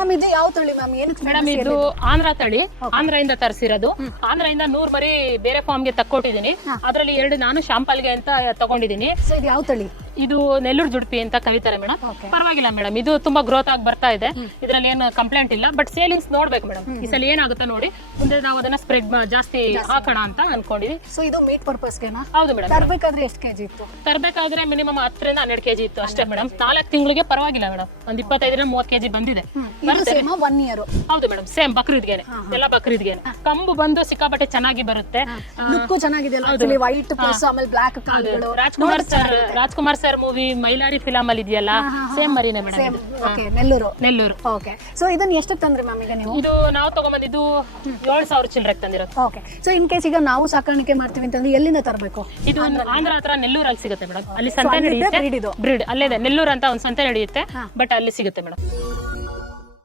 Ma'am ಇದು ಯಾವ ತಳಿ ಮ್ಯಾಮ್? ಏನಕ್ಕೆ ಮೇಡಮ್ ಇದು ಆಂಧ್ರ ತಳಿ, ಆಂಧ್ರದಿಂದ ತರಿಸಿರೋದು. ಆಂಧ್ರದಿಂದ 100 ಮರಿ ಬೇರೆ ಫಾರ್ಮ್ಗೆ ತಕ್ಕೊಟ್ಟಿದ್ದೀನಿ. ಅದರಲ್ಲಿ 2 ನಾನು ಶಾಂಪಲ್ಗೆ ಅಂತ ತಗೊಂಡಿದ್ದೀನಿ. ಸೊ ಇದು ಯಾವ ತಳಿ? ಇದು ನೆಲ್ಲೂರು ಜುಡ್ಪಿ ಅಂತ ಕರೀತಾರೆ ಮೇಡಮ್. ಪರವಾಗಿಲ್ಲ ಮೇಡಮ್, ಇದು ತುಂಬಾ ಗ್ರೋತ್ ಆಗಿ ಬರ್ತಾ ಇದೆ. ಇದ್ರಲ್ಲಿ ಏನು ಕಂಪ್ಲೇಂಟ್ ಇಲ್ಲ. ಬಟ್ ಸೇಲಿಂಗ್ಸ್ ನೋಡ್ಬೇಕು ಮೇಡಮ್, ಈ ಸಲ ಏನಾಗುತ್ತೆ ನೋಡಿ. ಮುಂದೆ ನಾವು ಅದನ್ನ ಸ್ಪ್ರೆಡ್ ಜಾಸ್ತಿ ಹಾಕೋಣ ಅಂತ ಅನ್ಕೊಂಡಿದ್ವಿ. ಸೊ ಇದು ಮೀಟ್ ಪರ್ಪಸ್ಗೆನಾ? ಹೌದು ಮೇಡಮ್. ತರಬೇಕಾದ್ರೆ ಎಷ್ಟು ಕೆಜಿ ಇತ್ತು? ತರಬೇಕಾದ್ರೆ ಮಿನಿಮಮ್ 10 ರಿಂದ 12 ಕೆಜಿ ಇತ್ತು ಅಷ್ಟೇ ಮೇಡಮ್. 4 ತಿಂಗಳಿಗೆ ಪರವಾಗಿಲ್ಲ ಮೇಡಮ್, ಒಂದ್ 25 ರಿಂದ 30 ಕೆಜಿ ಬಂದಿದೆ. Same 1 year? ಹೌದು ಮೇಡಮ್, ಸೇಮ್ ಬಕ್ರೀದ್ಗೆನೆ, ಎಲ್ಲ ಬಕ್ರೀದ್ಗೆನೆ. ಕಂಬು ಬಂದು ಸಿಕ್ಕಾಪಟ್ಟೆ ಚೆನ್ನಾಗಿ ಬರುತ್ತೆ. ಲುಕ್ ಚೆನ್ನಾಗಿದೆ ಅಲ್ಲ, ವೈಟ್ ಪ್ಲಸ್ ಆಮೇಲೆ ಬ್ಲಾಕ್ ಕಾಲುಗಳು. Rajkumar sir movie Mylari film ಅಲ್ಲಿ ಇದೆಯಲ್ಲ, ಸೇಮ್ ಮರಿನೇ madam. Okay, Nellore. Nellore. Okay, so ಇದನ್ನ ಎಷ್ಟಕ್ಕೆ ತಂದ್ರಿ ಮ್ಯಾಮ್ ಈಗ ನೀವು? ಇದು ನಾವು ತಗೊಂಬಂದಿದ್ದು 7,000 ಚಿಲ್ಲರೆಗೆ ತಂದಿರೋದು. ಓಕೆ, ಸೊ ಇನ್ ಕೇಸ್ ಈಗ ನಾವು ಸಾಕಾಣಿಕೆ ಮಾಡ್ತೀವಿ ಅಂತಂದ್ರೆ ಎಲ್ಲಿಂದ ತರಬೇಕು? ಇದು ಆಂಧ್ರ ಹತ್ರ ನೆಲ್ಲೂರಲ್ಲಿ ಸಿಗುತ್ತೆ ಮೇಡಮ್. ಅಲ್ಲಿ ಸಂತೆ ನಡೆಯುತ್ತೆ ಬ್ರೀಡ್, ಅಲ್ಲೇ ನೆಲ್ಲೂರು ಅಂತ ಒಂದು ಸಂತೆ ನಡೆಯುತ್ತೆ, ಬಟ್ ಅಲ್ಲಿ ಸಿಗುತ್ತೆ ಮೇಡಮ್.